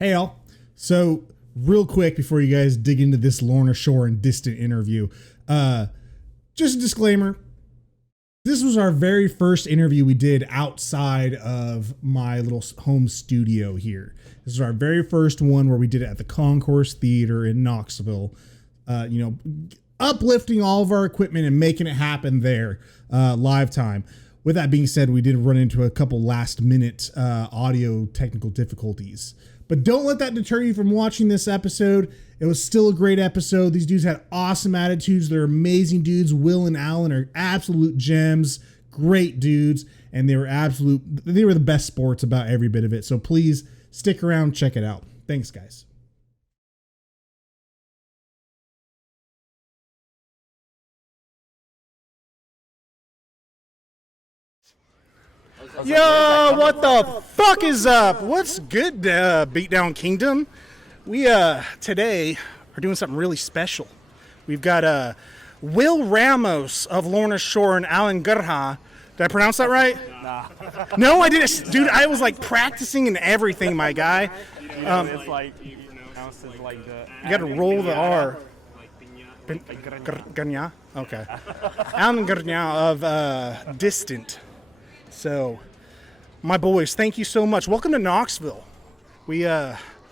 Hey, all. So, real quick before you guys dig into this Lorna Shore and Distant interview, just a disclaimer. This was our very first interview we did outside of my little home studio here. This is our very first one where we did it at the Concourse Theater in Knoxville. Uplifting all of our equipment and making it happen there, live time. With that being said, we did run into a couple last minute audio technical difficulties. But don't let that deter you from watching this episode. It was still a great episode. These dudes had awesome attitudes. They're amazing dudes. Will and Alan are absolute gems. Great dudes. And they were the best sports about every bit of it. So please stick around, check it out. Thanks, guys. Yo, what the fuck is up? What's good, Beatdown Kingdom? We today are doing something really special. We've got Will Ramos of Lorna Shore and Alan Grnja. Did I pronounce that right? Nah. No, I didn't. Dude, I was like practicing and everything, my guy. It's like you pronounce it like the. You got to roll the R. Grnja? Okay. Alan Grnja of Distant. So, my boys, thank you so much. Welcome to Knoxville. We've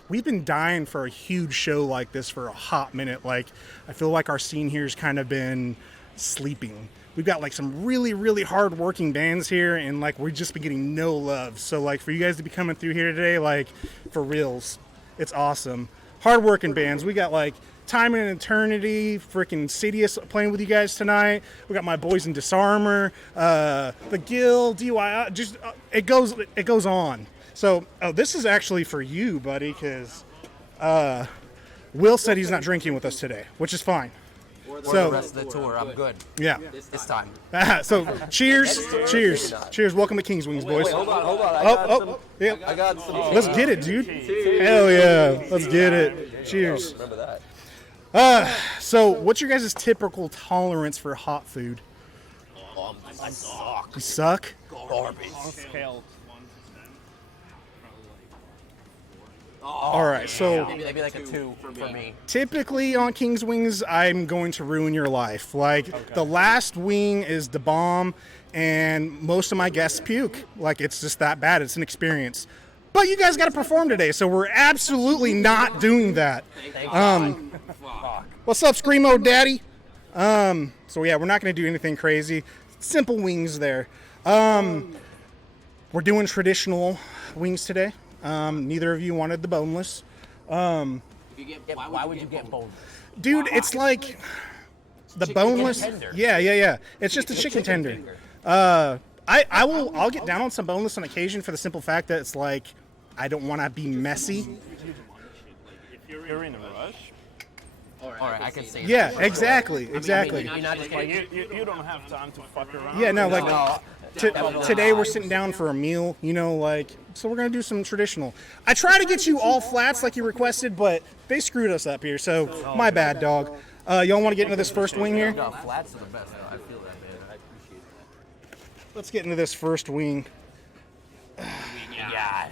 been dying for a huge show like this for a hot minute. Like, I feel like our scene here's kind of been sleeping. We've got like some really, really hard-working bands here, and like we've just been getting no love. So, like, for you guys to be coming through here today, like, for reals, it's awesome. Hard-working bands. We got like Time and Eternity, freaking Sidious playing with you guys tonight. We got my boys in Disarmor, the Guild, DIY. Just it goes on. So, this is actually for you, buddy, because Will said he's not drinking with us today, which is fine. So the rest of the tour, I'm good. Yeah, this time. So, cheers. Welcome to King's Wings, boys. Wait, hold on. Yeah. I got some. Let's get it, dude. Hell yeah, let's get it. Cheers. Remember that. So what's your guys' typical tolerance for hot food? I suck. You suck? Garbage. Scale. All right, so Maybe like a 2 for me. typically on King's Wings, I'm going to ruin your life. Like, the last wing is the bomb, and most of my guests puke. Like, it's just that bad. It's an experience. But you guys got to perform today, so we're absolutely not doing that. What's up, Screamo Daddy? So yeah, we're not going to do anything crazy. Simple wings there. We're doing traditional wings today. Neither of you wanted the boneless. Why would you get boneless? Dude, it's like the boneless. Tender. Yeah. It's just a chicken tender. I'll get down on some boneless on occasion for the simple fact that it's like I don't want to be messy. If you're in a rush, All right, I can say. Yeah, exactly. You're not just like like you don't have time to fuck around. Yeah, no, like No. today we're sitting down for a meal, so we're gonna do some traditional. I try to get you all flats like you requested, but they screwed us up here, so my bad, dog. Y'all want to get into this first wing here? No, flats are the best. I feel that, man. I appreciate that. Let's get into this first wing. Yeah.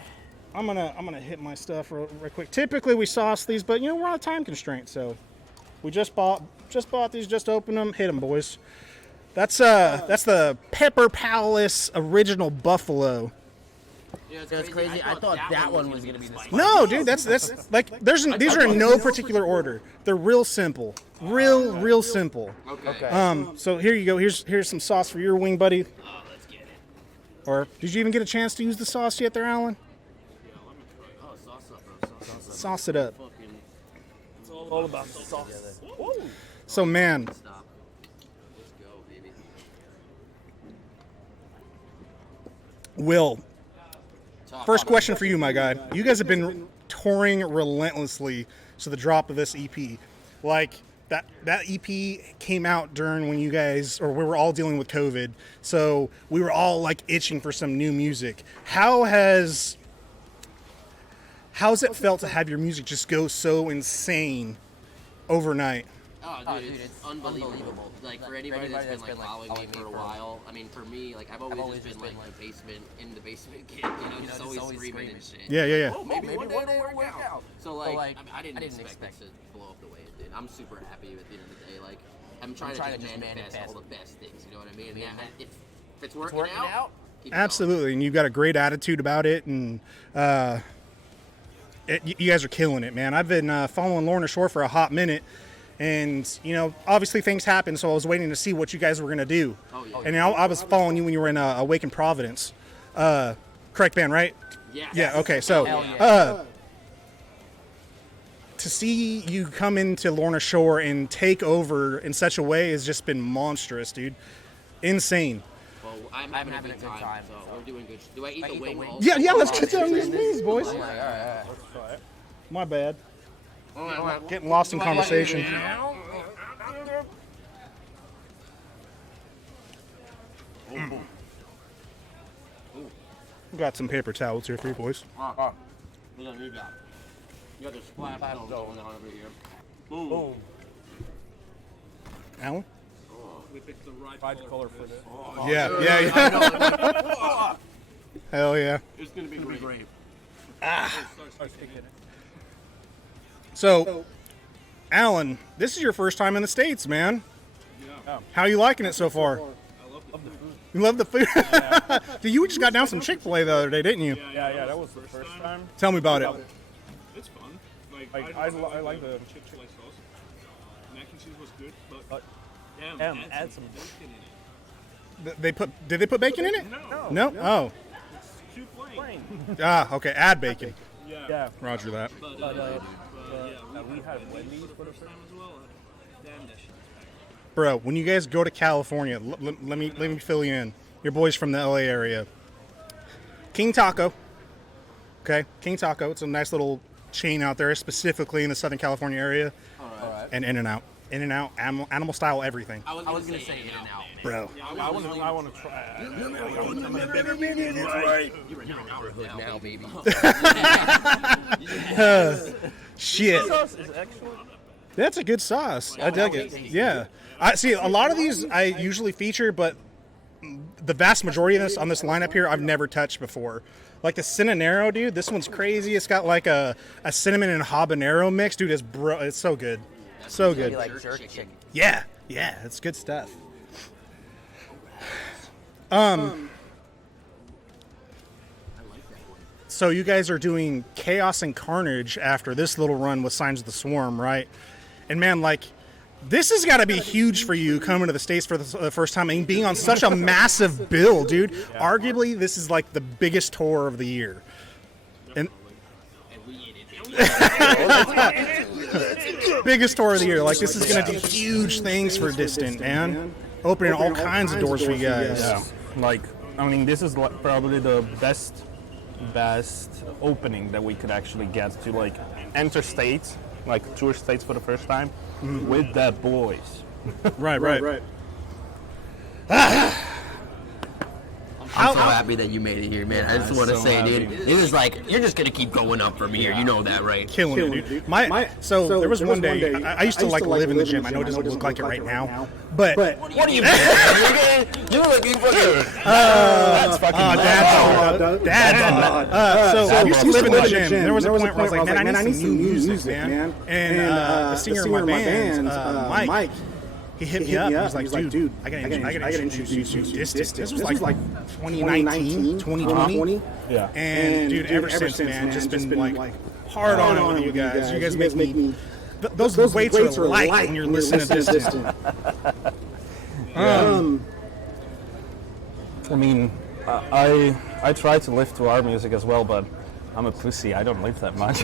I'm gonna hit my stuff real quick. Typically we sauce these, but we're on a time constraint, so we just bought these, just opened them, hit them, boys. That's the Pepper Palace original buffalo. That's crazy. I thought that one was gonna be the spicy. No, dude, that's like these are in no particular order. They're real simple, real simple. Okay. So here you go. Here's some sauce for your wing, buddy. Let's get it. Or did you even get a chance to use the sauce yet, there, Alan? Oh, sauce up, bro. Sauce it up. It's all about the sauce. So man, Stop. Let's go, baby. Will. First question for you, my guy. You guys have been touring relentlessly to the drop of this EP. Like, that EP came out during when you guys, or we were all dealing with COVID, so we were all, like, itching for some new music. How's it felt to have your music just go so insane overnight? Oh, dude, it's unbelievable. Like, for anybody that's been, like, following me for a while, I mean, for me, like, I've always just been, like, in the basement kid, you know, just always screaming and shit. Yeah. Oh, maybe one day it'll work out. So, like, I didn't expect it to blow up the way it did. I'm super happy at the end of the day. Like, I'm trying to just manifest all the best things, you know what I mean? And if it's working out, keep it Absolutely, going. and you've got a great attitude about it, and you guys are killing it, man. I've been following Lorna Shore for a hot minute, and, you know, obviously things happen, so I was waiting to see what you guys were going to do. Oh, yeah. And I was following you when you were in Awaken Providence. Correct band, right? Yeah. Yeah, okay, so to see you come into Lorna Shore and take over in such a way has just been monstrous, dude. Insane. Well, I'm having a good time, so we're doing good. Do I eat the wing also? Yeah, let's get down these knees, boys. All right. My bad. Getting lost in conversation. Got some paper towels here for you boys. We don't need that. You got the splash going on over here. Boom. Alan? We picked the right color for this. Yeah. Hell yeah. It's gonna be great. So, Alan, this is your first time in the States, man. Yeah. How you liking it so far? I love the food. You love the food? Dude, you just got down some Chick-fil-A the other day, didn't you? Yeah, that was the first time. Tell me about it. It's fun. I like the Chick-fil-A sauce. Mac and cheese was good, but add some bacon in it. Did they put bacon in it? No. No? Oh. It's too plain. Okay. Add bacon. Yeah. Roger that. But we had Wendy's for the first time as well. Damn, that shit is packed. Bro, when you guys go to California, let me fill you in. Your boys from the LA area. King Taco. Okay, King Taco. It's a nice little chain out there, specifically in the Southern California area. All right. And In-N-Out. In-N-Out, animal style, everything. I was gonna say In-N-Out. Bro. I want to try. You're in our neighborhood now, baby. Shit. Sauce is excellent. That's a good sauce. I dug it. Yeah. I see a lot of these I usually feature, but the vast majority of this on this lineup here I've never touched before. Like the Cinnamero, dude, this one's crazy. It's got like a cinnamon and habanero mix, dude. It's so good. So good. Like jerk chicken. Yeah, it's good stuff. So you guys are doing Chaos and Carnage after this little run with Signs of the Swarm, right? And man, like, this has got to be huge for you coming to the States for the first time and being on such a massive bill, dude. Arguably, this is like the biggest tour of the year. And biggest tour of the year. Like, this is going to do huge things for Distant, man. Opening all kinds of doors for you guys. Yeah. Like, I mean, this is probably the best opening that we could actually get to, like, enter states, like tour states for the first time with the boys. Right. I'm so happy that you made it here, man. I just want to say, dude, it was like, you're just going to keep going up from here. You know that, right? Killing it, dude. So there was one day, I used to like live in the gym. I know it doesn't look like it right now, but What do you mean? You're looking fucking... That's fucking Dad. So I used to live in the gym. There was a point where I was like, man, I need some new music, man. And the singer of my band, Mike, he hit me up. He's like, dude, I gotta introduce you to Distant. This was like 2019, 2020. Yeah. And dude, ever since, man, just been like hard on it with you guys. You guys make me. Those weights are light when you're listening to Distant. I mean, I try to live to our music as well, but I'm a pussy. I don't live that much.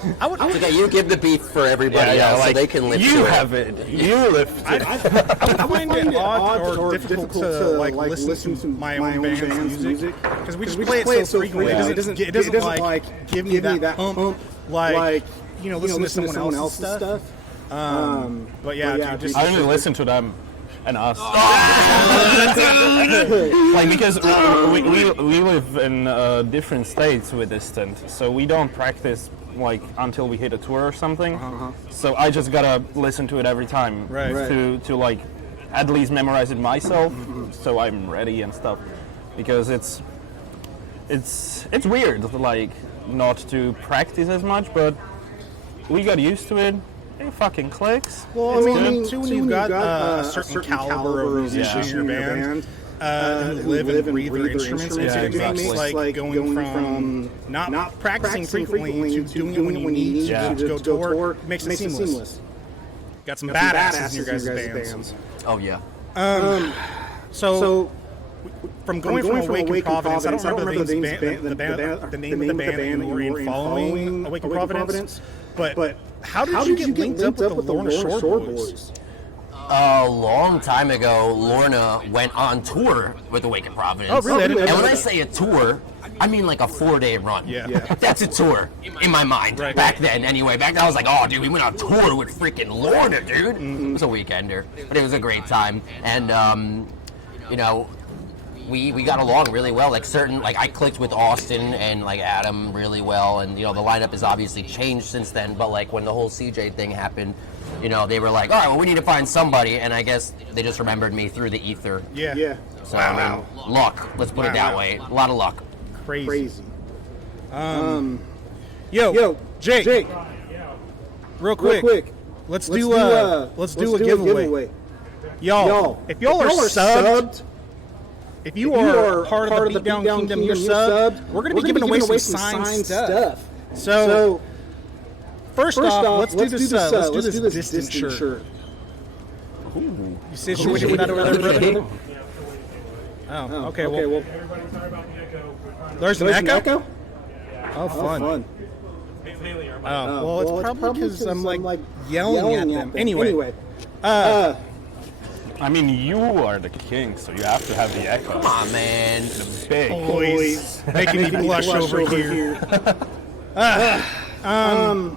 It's okay, you give the beef for everybody else so they can live you to it. have it. You live to it. I find it odd or difficult to like listen to my own band's music because we just play it so frequently. It doesn't like give me that pump like listen to someone else's stuff. But yeah, dude, I only listen to them and us. Like, because we live in different states with this stint, so we don't practice like until we hit a tour or something. So I just gotta listen to it every time to like at least memorize it myself, so I'm ready and stuff. Because it's weird, like, not to practice as much, but we got used to it. It fucking clicks. Well, I mean, too, when you've got a certain caliber of musicians in your band, and live and breathe their instruments, it makes like going from not practicing frequently to doing it when you need to go tour, makes it seamless. Got some badasses in your guys' bands. Oh, yeah. So from going from Awaken Providence, I don't remember the name of the band that you were in following Awaken Providence, but how did you get linked up with the Lorna Shore boys? A long time ago, Lorna went on tour with Awaken Providence. Oh, really? And when I say a tour, I mean like a 4-day run. Yeah. That's a tour in my mind. Back then, anyway. Back then, I was like, oh, dude, we went on tour with freaking Lorna, dude. It was a weekender, but it was a great time. And, you know, we got along really well. Like I clicked with Austin and like Adam really well. And, you know, the lineup has obviously changed since then. But like when the whole CJ thing happened, you know, they were like, all right, well, we need to find somebody. And I guess they just remembered me through the ether. Yeah. So, I mean, luck. Let's put it that way. A lot of luck. Crazy. Yo, Jake. Real quick. Let's do a giveaway. Y'all, if y'all are subbed, if you are part of the Beatdown Kingdom, you're subbed, we're going to be giving away some signed stuff. So, first off, let's do this. Let's do this distant shirt. You situated with that over there, brother? Oh, okay. Well, there's an echo? Oh, fun. Oh, well, it's probably because I'm like yelling at them. Anyway. I mean, you are the king, so you have to have the echo. Come on, man. The big boys making me blush over here.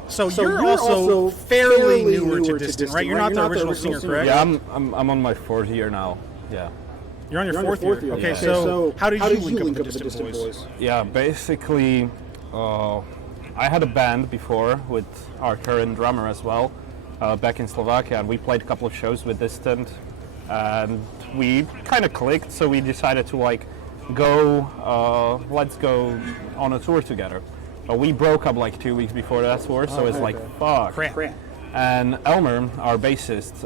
So you're also fairly newer to Distant, right? You're not the original singer, correct? Yeah, I'm on my 4th year now. Yeah. You're on your fourth year. Okay, so how did you link up with the Distant Boys? Yeah, basically, I had a band before with our current drummer as well, back in Slovakia, and we played a couple of shows with Distant, and we kind of clicked, so we decided to like let's go on a tour together. But we broke up like 2 weeks before that tour, so it's like, fuck. Crap. And Elmer, our bassist,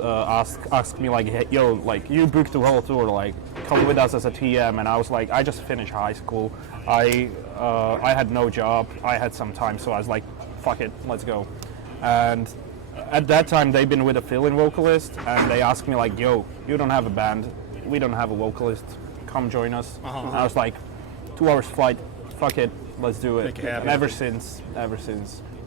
asked me like, hey, yo, like, you booked the whole tour, like, come with us as a TM. And I was like, I just finished high school. I had no job. I had some time, so I was like, fuck it, let's go. And at that time, they'd been with a fill-in vocalist, and they asked me like, yo, you don't have a band, we don't have a vocalist, come join us. And I was like, 2 hours flight, fuck it, let's do it. And ever since,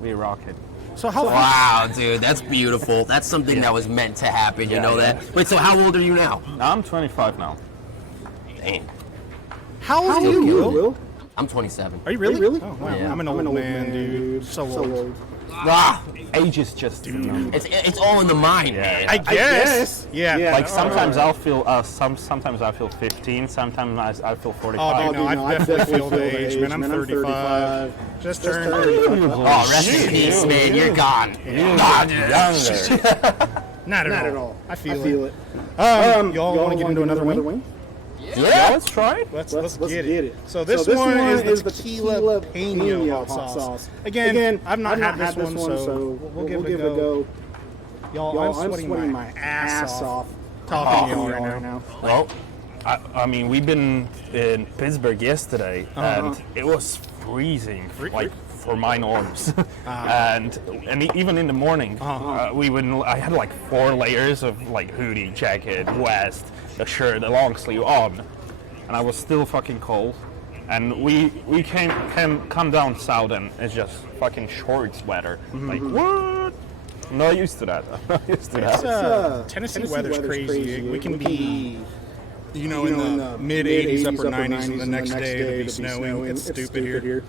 we rock it. So how? Wow, dude, that's beautiful. That's something that was meant to happen. You know that. Wait, so how old are you now? I'm 25 now. Dang. How old are you, Will? I'm 27. Are you really? Oh, wow. Yeah. I'm an old man, dude. So old. Ah, age is just it's all in the mind, man. I guess. Yeah. Like sometimes I'll feel sometimes I feel 15, sometimes I feel 45. Oh, dude, no, I definitely feel the age, man. I'm 35. Just turned 35. Oh, rest in peace, man. You're gone. Not at all. I feel it. Y'all want to get into another wing? Yeah, let's try it. Let's get it. So this one is the tequila pena hot sauce. Again, I've not had this one, so we'll give it a go. Y'all, I'm sweating my ass off talking to y'all right now. Well, I mean, we've been in Pittsburgh yesterday, and it was freezing, like for my norms. and even in the morning, I had like 4 layers of like hoodie, jacket, vest, a shirt, a long sleeve on, and I was still fucking cold. And we come down south, and it's just fucking shorts weather. Like what? I'm not used to that. Tennessee weather's crazy. We can be, in the mid 80s, upper 90s, and the next day it'll be snowing. It's stupid here.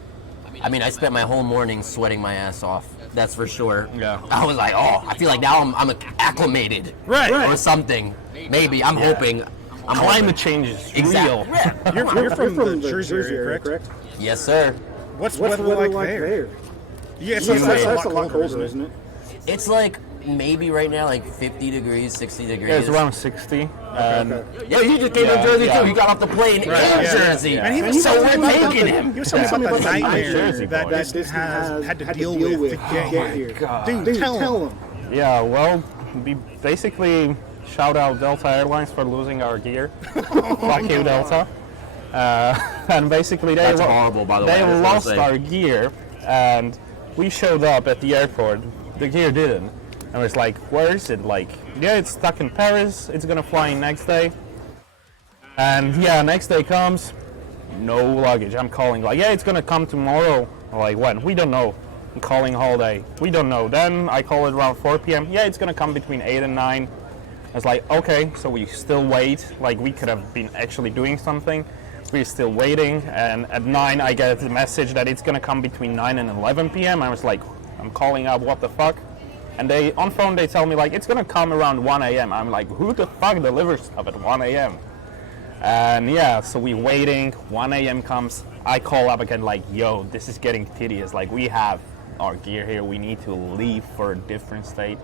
I mean, I spent my whole morning sweating my ass off. That's for sure. Yeah. I was like, oh, I feel like now I'm acclimated. Right. Or something. Maybe. I'm hoping. Climate change is real. Yeah. You're from the Jersey area, correct? Yes, sir. What's weather like there? Yeah, so that's a lot colder, isn't it? It's like maybe right now like 50 degrees, 60 degrees. Yeah, it's around 60. Yeah, he just came to Jersey too. He got off the plane in Jersey. And he was so we're taking him. He was telling me about the nightmare Jersey that boys. Disney had to deal with to get here. Dude, tell him. Yeah, well, we basically shout out Delta Airlines for losing our gear. Fuck you, Delta. And basically That's horrible, by the way. They lost our gear, and we showed up at the airport. The gear didn't. And it's like, where is it? Like, yeah, it's stuck in Paris. It's gonna fly in next day. And yeah, next day comes, no luggage. I'm calling like, yeah, it's gonna come tomorrow. I'm like, when? We don't know. I'm calling all day. We don't know. Then I call it around 4 p.m. Yeah, it's gonna come between 8 and 9. I was like, okay, so we still wait. Like, we could have been actually doing something. We're still waiting. And at 9, I get the message that it's gonna come between 9 and 11 p.m. I was like, I'm calling up, what the fuck? And they, on phone, they tell me like, it's gonna come around 1 a.m. I'm like, who the fuck delivers stuff at 1 a.m.? And yeah, so we waiting, 1 a.m. comes, I call up again like, yo, this is getting tedious. Like, we have our gear here, we need to leave for a different state.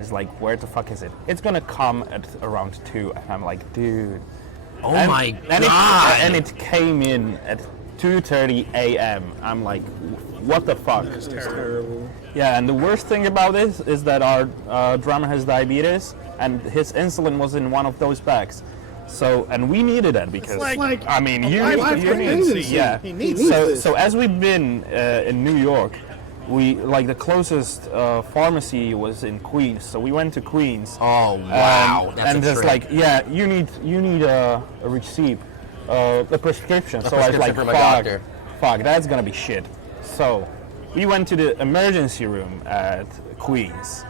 It's like, where the fuck is it? It's gonna come at around 2. And I'm like, dude. Oh my God. And it came in at 2:30 a.m. I'm like, what the fuck? That's terrible. Yeah, and the worst thing about this is that our drummer has diabetes, and his insulin was in one of those bags. So, and we needed it because, I mean, you need, yeah. He needs this. So as we've been in New York, we like the closest pharmacy was in Queens, so we went to Queens. Oh wow! That's and a just trip. like, yeah, you need a receipt, a prescription. So I was like, for my doctor. fuck, that's gonna be shit. So we went to the emergency room at Queens.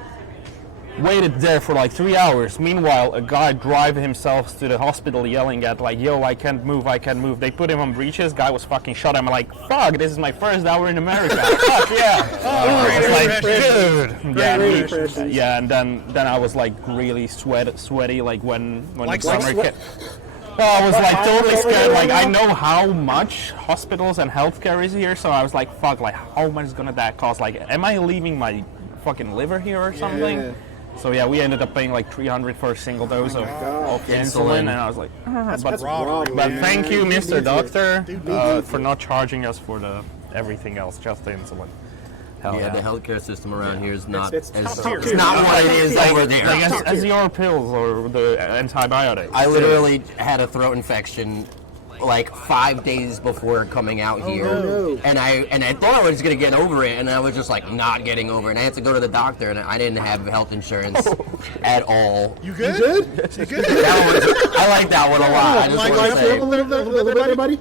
Waited there for like 3 hours. Meanwhile, a guy drive himself to the hospital yelling at like, yo, I can't move, I can't move. They put him on breeches. Guy was fucking shot. I'm like, fuck, this is my first hour in America. Fuck yeah. Dude. Yeah, and then I was like really sweaty like when Like the summer sweat? I was like totally scared. Like, I know how much hospitals and healthcare is here, so I was like, fuck, like how much is gonna that cost? Like, am I leaving my fucking liver here or something? Yeah. So yeah, we ended up paying like $300 for a single dose of insulin, and I was like, That's robbery. but thank you, Mr. Doctor, for not charging us for the everything else, just the insulin. Hell Yeah, yeah. the healthcare system around here is not It's as, top tier. it's not what it is over there. Like as your pills or the antibiotics. I literally had a throat infection like 5 days before coming out here, no. and I thought I was gonna get over it, and I was just like not getting over it. And I had to go to the doctor, and I didn't have health insurance at all. You good? You good? I like that one a lot. I just want to say. a little bit, buddy.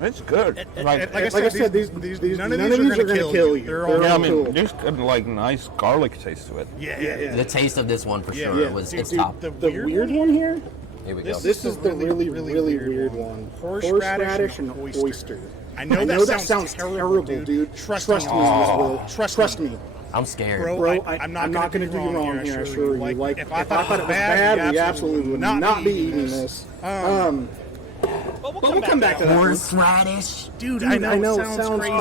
It's good. Like I said, these none of these are gonna kill you. They're all Yeah, I cool. mean, there's got like nice garlic taste to it. Yeah. The taste of this one for Yeah, sure yeah. was Dude, it's top. The weird one here. Here we go. This is the really weird one. Horseradish and oyster. I know that sounds terrible, dude. Trust me, Will. Trust me. I'm scared. Bro, I'm not going to do you wrong here, I assure you. Like, if I thought it was bad, we absolutely would not be eating this. But we'll come back to that. Horseradish. Dude, I know, it sounds crazy.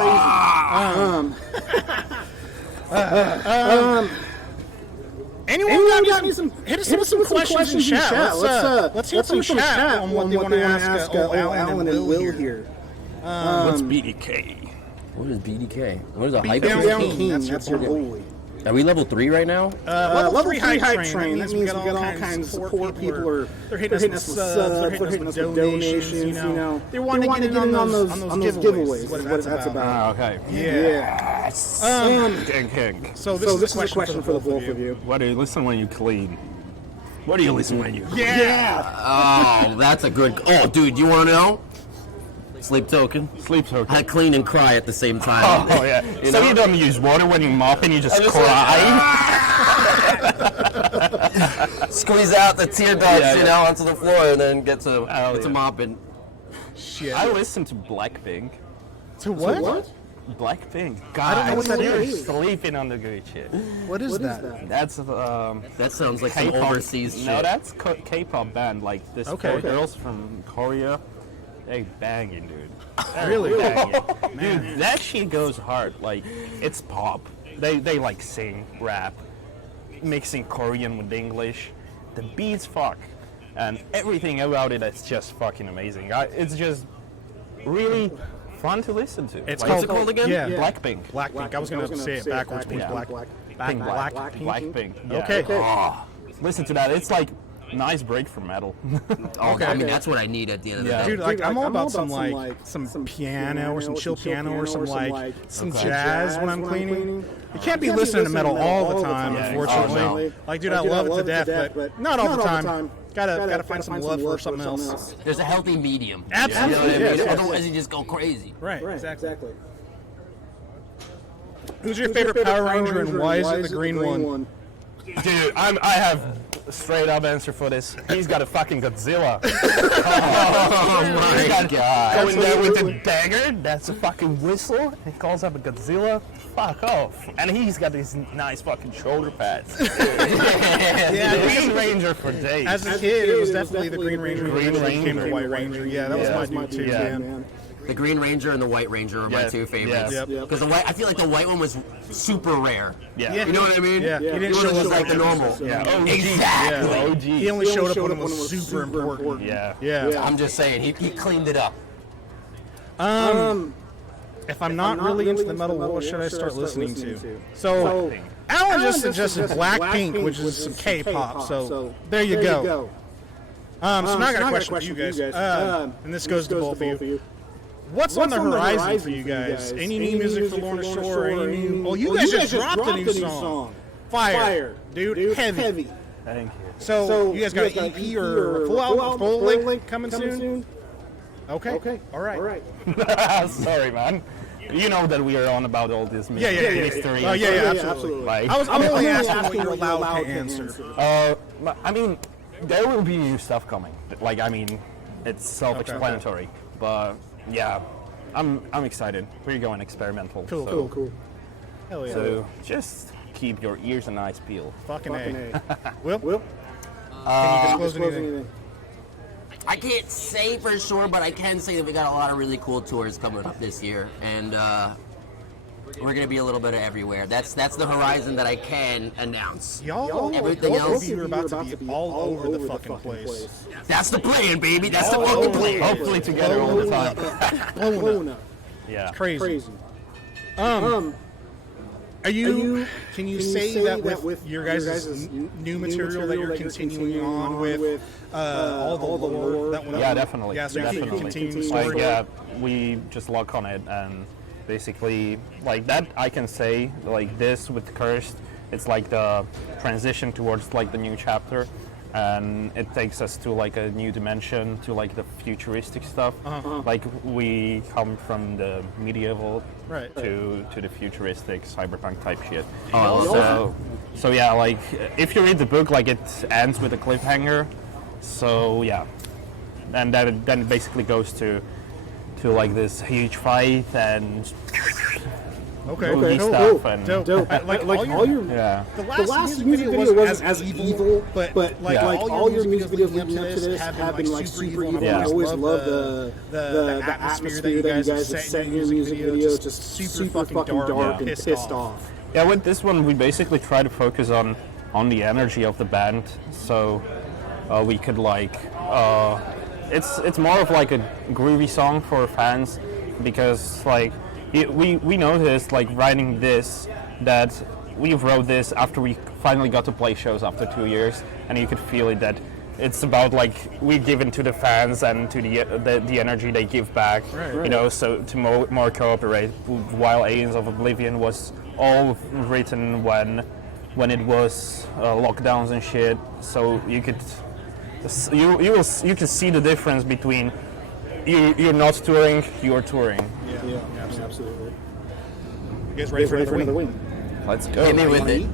Anyone got me some? Hit us with some questions in chat. Let's hear from chat on what they want to ask Alan and Will here. What's BDK? What is BDK? What is a hype Beatdownking, train? that's your boy. Are we level 3 right now? Level 3 hype train. That means we got all kinds of support. People they're hitting us with subs. They're hitting us with donations. You know, they want to get in on those giveaways. What that's about. Okay. Yeah. King. So this is a question for the both of you. What do you listen when you clean? What do you listen when you clean? Yeah. Oh, that's a good. Oh, dude, you want to know? Sleep token. Sleep token. I clean and cry at the same time. Oh yeah. So you don't use water when you mop and you just cry? Squeeze out the tear ducts, onto the floor, and then get to mopping. Shit. I listen to Blackpink. To what? Blackpink. I don't know what that you're is. sleeping on the good shit. What is that? That's That sounds like some K-pop. overseas shit. No, that's K-pop band. Like this Okay. four girls from Korea. They banging, dude. They're Really? banging. Dude, that shit goes hard. Like, it's pop. They like sing, rap, mixing Korean with English. The beats fuck. And everything about it is just fucking amazing. It's just really fun to listen to. It's What's it called again? Yeah, Blackpink. Blackpink. I was going to say it backwards. Yeah. Blackpink. Yeah. Okay. Oh, listen to that. It's like nice break from metal. Okay. I mean, that's what I need at the end of the Yeah. day. Dude, like I'm all about some piano or some chill piano or some jazz when I'm cleaning. You can't be listening to metal all the time, unfortunately. Oh, no. Like, dude, I love it to death, but not all the time. Gotta find some love for something else. There's a healthy medium. Absolutely. You know what I mean? Yeah. Otherwise, you just go crazy. Right, exactly. Who's your favorite Power Ranger and why is it the green one? Dude, I have a straight up answer for this. He's got a fucking Godzilla. Oh my God. Going there with the dagger, that's a fucking whistle. He calls up a Godzilla. Fuck off. And he's got these nice fucking shoulder pads. Yeah, Green Ranger for days. as a kid, it was definitely the Green Ranger. Green Then it became Ranger. the White Ranger. Yeah, that was my dude too, Yeah. man. The Green Ranger and the White Ranger are my two favorites. Yeah. Yep. Because the white, I feel like the white one was super rare. Yeah. Yeah. You know what I mean? Yeah, he didn't It show was up like the every normal. episode. Yeah. OG. Exactly. Yeah. OG. He only showed up when it was super important. Yeah. Yeah. I'm just saying, he cleaned it up. If I'm not really into the metal, what should I start listening to? So, Alan just suggested Blackpink, which is some K-pop. So there you go. So now I got a question for you guys, and this goes to both of you. What's on the horizon for you guys? Any new music for Lorna Shore? Any new? Well, you guys just dropped a new song. Fire, dude, heavy. Thank you. So you guys got an EP or a full album, full length coming soon? Okay. All right. Sorry, man. You know that we are on about all this Yeah. mystery. Oh, yeah, absolutely. Like, I'm only asking what you're allowed to answer. I mean, there will be new stuff coming. Like, I mean, it's self-explanatory. But yeah, I'm excited. We're going experimental. Cool. Hell yeah. So just keep your ears and eyes peeled. Fucking A. Will? Can you disclose anything? I can't say for sure, but I can say that we got a lot of really cool tours coming up this year, and we're gonna be a little bit of everywhere. That's the horizon that I can announce. Everything else, you're about to be all over the fucking place. that's the plan, baby. That's the fucking plan. Hopefully together all the time. Blowing up. Yeah. Crazy. Can you say that with your guys' new material that you're continuing on with all the lore that went up? Yeah, definitely. Yeah, so you keep definitely. continuing the Like, story. yeah, we just lock on it and basically, like that I can say, like this with Cursed, it's like the transition towards like the new chapter. And it takes us to like a new dimension, to like the futuristic stuff. Like we come from the medieval to the futuristic cyberpunk type shit. So yeah, like if you read the book, like it ends with a cliffhanger. So yeah, and then it basically goes to like this huge fight and Okay. stuff and Like all your yeah. the last music video wasn't as evil, but like all your music videos leading up to this have been like super evil. Yeah. I always love the atmosphere that you guys have set in your music videos, just super fucking dark and pissed off. Yeah, with this one we basically try to focus on the energy of the band, so we could like it's more of like a groovy song for fans, because like we noticed like writing this that we wrote this after we finally got to play shows after 2 years, and you could feel it that it's about like we give into the fans and to the energy they give back, you know, so to more cooperate. While Aliens of Oblivion was all written when it was lockdowns and shit, so you could see the difference between you're not touring, you're touring. Yeah, absolutely. You guys ready for another wing? Let's go. Hit me with it.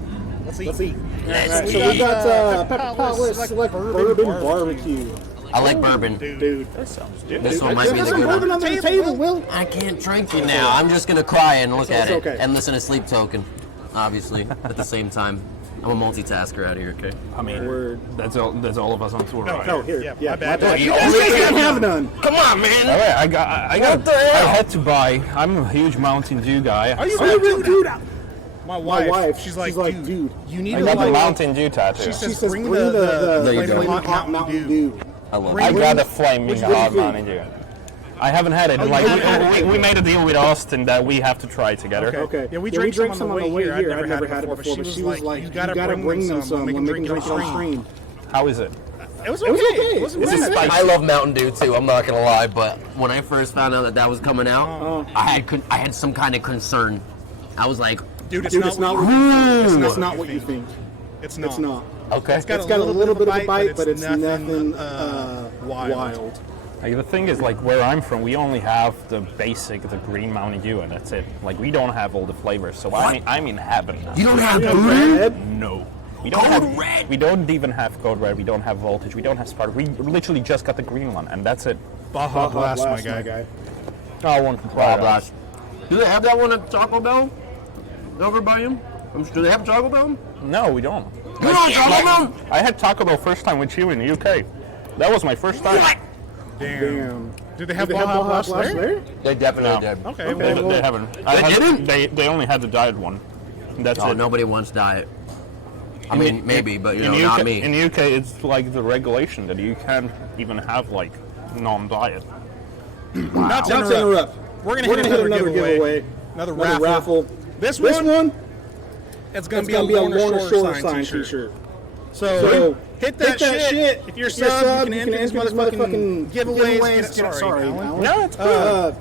Let's eat. Let's So we eat. got Pepper Palace Select Bourbon Barbecue. I like bourbon. Dude. That sounds good. This one might be the some good bourbon one. on the table, Will. I can't drink it now. I'm just gonna cry and look at it okay. and listen to Sleep Token, obviously, at the same time. I'm a multitasker out here, okay? I mean, that's all of us on tour, right? No, here. Yeah, my bad. You guys only can't have none. Come on, man. All right, I had to buy. I'm a huge Mountain Dew guy. Are you really, dude? My wife, she's like, dude, you need I to got the like. Mountain Dew tattoo. She says, bring the flaming hot Mountain Dew. I love I it. got the flaming hot Mountain Dew. I haven't had it. We made a deal with Austin that we have to try together. Okay. Yeah, we drank some on the way here. I've never had it before, but she was like, you gotta bring them some when they can drink it on stream. How is it? It was okay. It was bad. I love Mountain Dew too. I'm not gonna lie, but when I first found out that was coming out, I had some kind of concern. I was like, dude, it's not what you think. It's not. Okay. It's got a little bit of a bite, but it's nothing wild. Like, the thing is, like, where I'm from, we only have the green Mountain Dew, and that's it. Like, we don't have all the flavors, so I'm in heaven now. you don't have blue? No. We don't even have Code Red, we don't have Voltage, we don't have Spark. We literally just got the green one, and that's it. Baja Blast, my guy. I want to try Blast. Do they have that one at Taco Bell? Over by you? Do they have Taco Bell? No, we don't. You don't have Taco Bell? I had Taco Bell first time with you in the UK. That was my first time. What? Damn. Did they have Baja Blast there? They definitely did. Okay, They haven't. They only had the diet one. That's Oh, it. nobody wants diet. I mean, maybe, but not me. In the UK, it's like the regulation that you can't even have like non-diet. Not to interrupt. We're gonna hit another giveaway. Another raffle. This one, it's gonna be a Lorna Shore signed T-shirt. So hit that shit. If you're sub, you can enter these motherfucking giveaways. Sorry, Alan. No, it's good.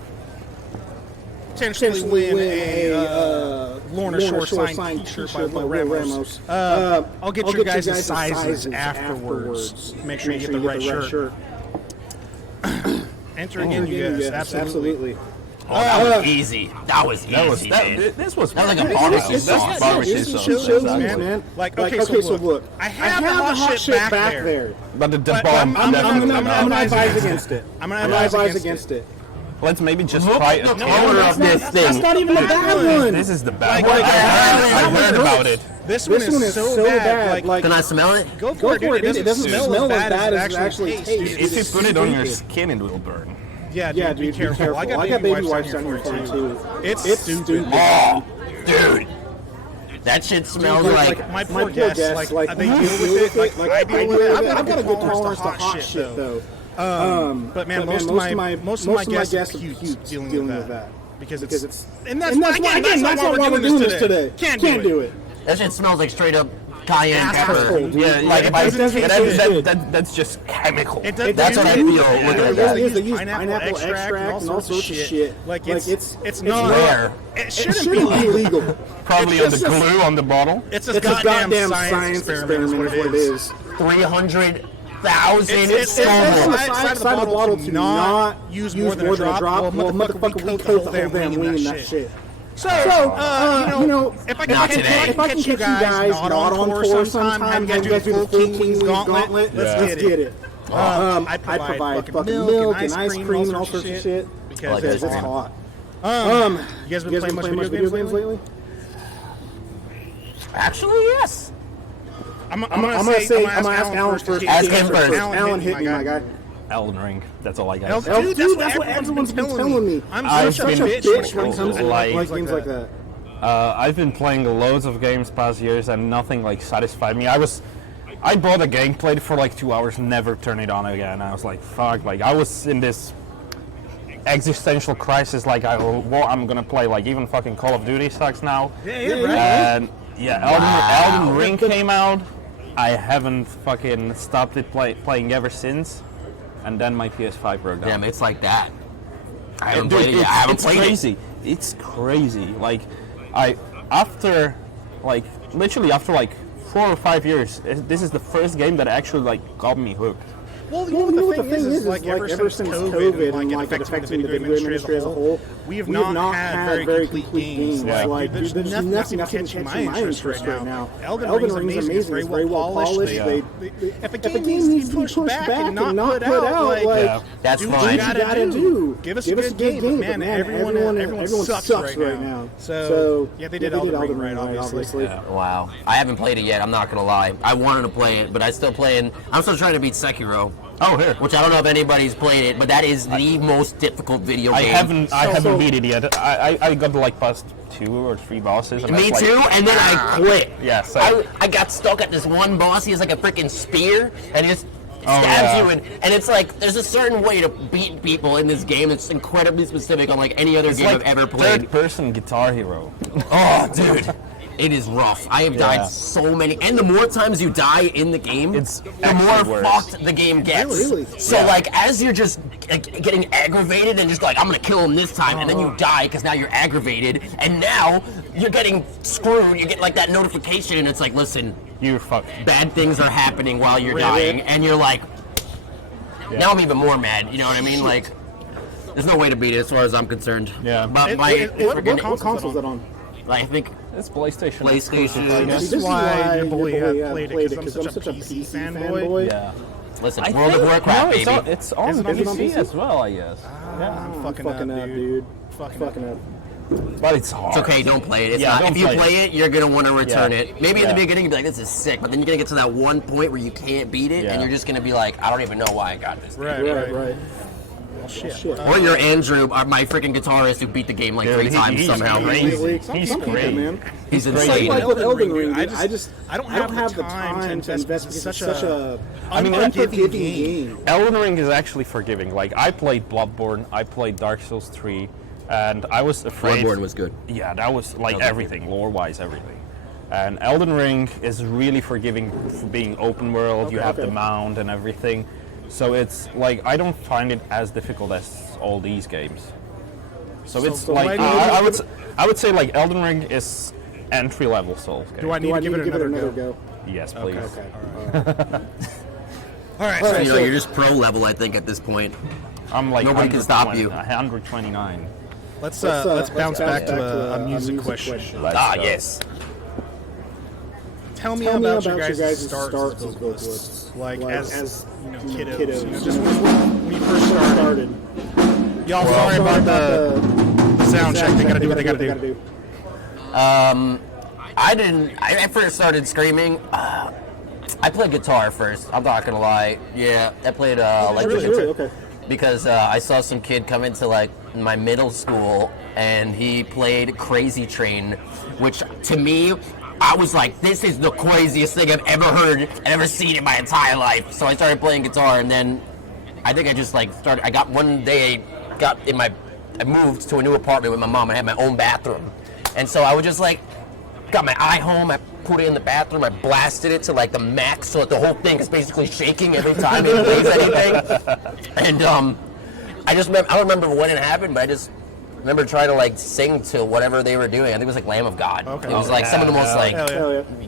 Potentially win a Lorna Shore signed T-shirt by Ramos. I'll get your guys' sizes afterwards. Make sure you get the right shirt. Enter again, you guys. Absolutely. Oh, that was easy. That was easy, man. This was like a barbecue sauce. Barbecue sauce, man. Like, okay, so look, I have the hot shit back there. But the bomb. I'm gonna advise against it. I'm gonna advise against it. Let's maybe just try it. That's not even the bad one. This is the bad one. I heard about it. This one is so bad. Like, can I smell it? Go for it. It doesn't smell as bad as it actually tastes. If you put it on your skin, it will burn. Yeah, dude, be careful. I got baby wipes on here too. It's stupid. Oh, dude. That shit smells like my poor guests. Like they deal with it. Like I deal with it. I've got a good tolerance to hot shit though. But man, most of my guests are cute dealing with that because it's and that's not why we're doing this today. Can't do it. That shit smells like straight up cayenne pepper. Yeah, like that's just chemical. That's what I feel looking at that. They use pineapple extract and all sorts of shit. Like it's not rare. It shouldn't be illegal. Probably on the glue on the bottle. It's a goddamn science experiment. Is what it is. 300,000 It's on the side of the bottle to not use more than a drop. Well, motherfucker, we coat the whole damn wing in that shit. So, you know, if I can catch you guys not on tour sometime, have you guys do the full King's Gauntlet, let's get it. I provide fucking milk and ice cream and all sorts of shit because it's hot. You guys been playing much video games lately? Actually, yes. I'm gonna ask Alan first. Ask him first. Alan hit me, my guy. Elden Ring. That's all I got. Dude, that's what everyone's been telling me. I'm such a bitch when it comes to like games like that. I've been playing loads of games past years and nothing like satisfied me. I bought a game, played it for like 2 hours, never turned it on again. I was like, fuck. Like I was in this existential crisis. Like I'm gonna play like even fucking Call of Duty sucks now. Yeah, right. And Elden Ring came out. I haven't fucking stopped it playing ever since. And then my PS5 broke down. Damn, it's like that. I haven't played it yet. I haven't played it. It's crazy. Like, literally after like 4 or 5 years, this is the first game that actually like got me hooked. Well, you know what the thing is like ever since COVID and like it affected the video industry as a whole, we have not had very complete games. Like, there's nothing catching my interest right now. Elden Ring is amazing. It's very well polished. If a game needs to be pushed back and not put out, like, that's do fine. what you gotta do. Give us a good game, but man, everyone sucks right now. So, yeah, they did Elden Ring right, obviously. Wow. I haven't played it yet, I'm not gonna lie. I wanted to play it, but I'm still trying to beat Sekiro. Oh, here. Which I don't know if anybody's played it, but that is the most difficult video game. I haven't beat it yet. I got like past 2 or 3 bosses. And Me too, and then I quit. Yeah, so I got stuck at this one boss. He has like a freaking spear, and he just stabs you, and it's like there's a certain way to beat people in this game. It's incredibly specific on like any other game I've ever played. Third-person Guitar Hero. Oh, dude. It is rough. I have died so many, and the more times you die in the game, the more fucked the game gets. Really? So like, as you're just getting aggravated and just like, I'm gonna kill him this time, and then you die because now you're aggravated, and now you're getting screwed. You get like that notification, and it's like, listen, you're fucked. Bad things are happening while you're dying, and you're like, now I'm even more mad. You know what I mean? Like, there's no way to beat it as far as I'm concerned. Yeah. But what console is that on? I think it's PlayStation. This is why your boy played it, because I'm such a PC fanboy. Yeah. Listen, World of Warcraft, baby. It's on PC as well, I guess. I'm fucking up, dude. Fucking up. But it's hard. It's okay, don't play it. If you play it, you're going to want to return it. Maybe in the beginning you'll be like, this is sick, but then you're going to get to that one point where you can't beat it, and you're just going to be like, I don't even know why I got this. Right. Shit. Or you're Andrew, my freaking guitarist who beat the game like 3 times somehow. He's great, man. He's insane. Like with Elden Ring, I don't have the time to invest because it's such a unforgiving game. Elden Ring is actually forgiving. Like, I played Bloodborne, I played Dark Souls 3, and I was afraid. Bloodborne was good. Yeah, that was like everything, lore-wise, everything. And Elden Ring is really forgiving for being open world. You have the mount and everything. So it's like, I don't find it as difficult as all these games. So it's like, I would say like Elden Ring is entry-level Souls game. Do I need to give it another go? Yes, please. Okay. All right. So, you're just pro level, I think, at this point. I'm like, nobody can stop you. 129. Let's bounce back to a music question. Yes. Tell me about your guys' start as vocalists. Like, as kiddos. Just when you first started. Y'all, sorry about the sound check. They gotta do what they gotta do. I first started screaming. I played guitar first. I'm not gonna lie. Yeah, I played electric guitar. Okay. Because I saw some kid come into like my middle school and he played Crazy Train, which to me, I was like, this is the craziest thing I've ever heard and ever seen in my entire life. So I started playing guitar, and then I think I just like started. I moved to a new apartment with my mom. I had my own bathroom, and so I would just like got my iHome. I put it in the bathroom. I blasted it to like the max, so that the whole thing is basically shaking every time it plays anything. And I don't remember when it happened, but I just remember trying to like sing to whatever they were doing. I think it was like Lamb of God. Okay. It was like some of the most like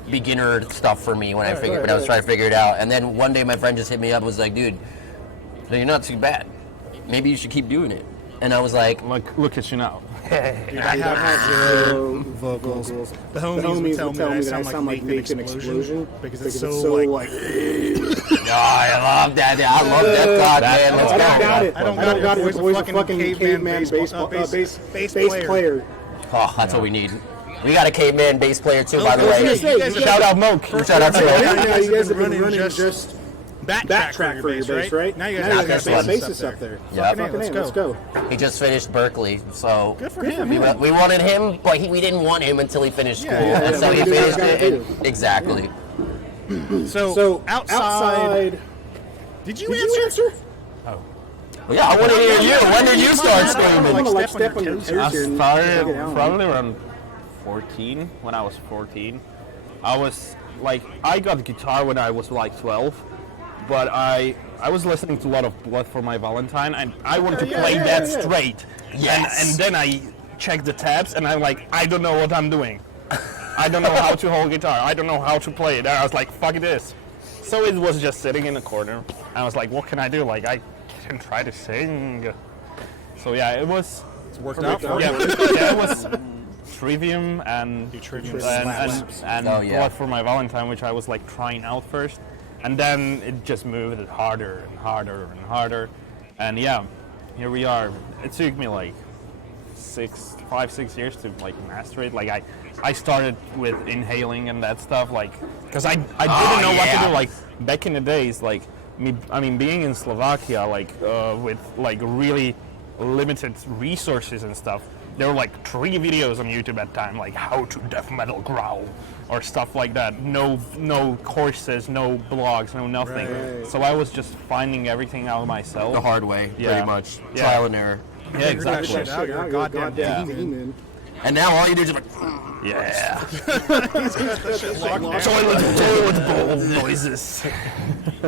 beginner stuff for me when I figured, but I was trying to figure it out. And then one day my friend just hit me up and was like, dude, you're not too bad. Maybe you should keep doing it. And I was like, look at you now. Dude, I have zero vocals. The homies would tell me that I sound like Nathan Explosion because it's so like. I love that. I love that God, man. Let's go. I don't got it. It's always a fucking caveman bass player. Oh, that's what we need. We got a caveman bass player too, by the way. Shout out Moke. Shout out to Moke. Yeah, you guys have been running just backtrack for your bass, right? Now you guys got bassists up there. Yeah, let's go. He just finished Berkeley, so good for him. We wanted him, but we didn't want him until he finished school, and so he finished it. Exactly. So outside. Did you answer? Oh. Yeah, I want to hear you. When did you start screaming? I started probably around 14. When I was 14, I got guitar when I was like 12. But I was listening to a lot of Blood for My Valentine, and I wanted to play that straight. Yes. And then I checked the tabs, and I'm like, I don't know what I'm doing. I don't know how to hold guitar. I don't know how to play it. And I was like, fuck this. So it was just sitting in the corner. I was like, what can I do? Like, I can try to sing. So yeah, it was. It's worked out for Yeah, you. yeah, it was Trivium and Blood for My Valentine, which I was like trying out first, and then it just moved harder and harder and harder, and yeah, here we are. It took me like 5-6 years to like master it. Like I started with inhaling and that stuff, like because I didn't know what to do. Like back in the days, like being in Slovakia, like with like really limited resources and stuff. There were like 3 videos on YouTube at the time, like how to death metal growl or stuff like that. No courses, no blogs, no nothing. Right. So I was just finding everything out myself. The hard way, pretty much. Yeah. Trial and error. Yeah, exactly. You're a goddamn demon. And now all you do is just like, yeah. toilet bowl noises.